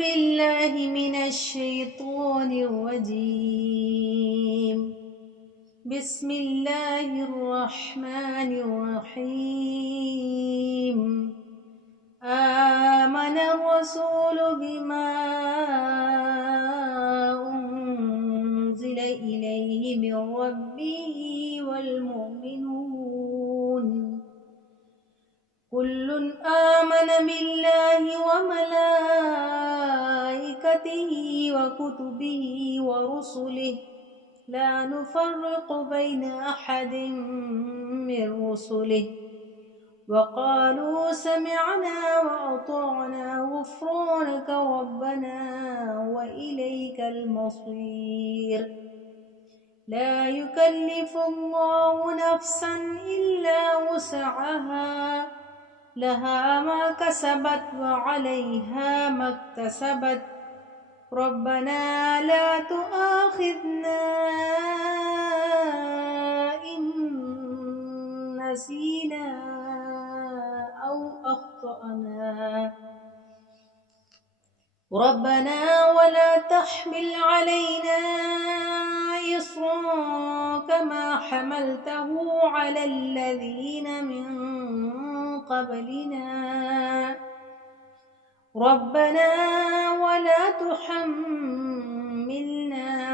بالله من الشيطان الرجيم. بسم الله الرحمن الرحيم. آمن الرسول بما أنزل إليه من ربه والمؤمنون كل آمن بالله وملائكته وكتبه ورسله لا نفرق بين أحد من رسله وقالوا سمعنا وأطعنا غفرانك ربنا وإليك المصير. لا يكلف الله نفسا إلا وسعها لها ما كسبت وعليها ما اكتسبت ربنا لا تؤاخذنا إن نسينا أو أخطأنا ربنا ولا تحمل علينا إصرا كما حملته على الذين من قبلنا ربنا ولا تحملنا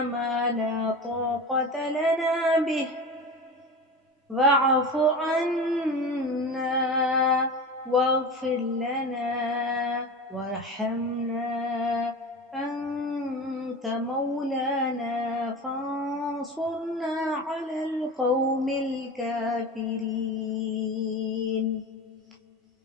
ما لا طاقة لنا به واعف عنا واغفر لنا وارحمنا أنت مولانا فانصرنا على القوم الكافرين.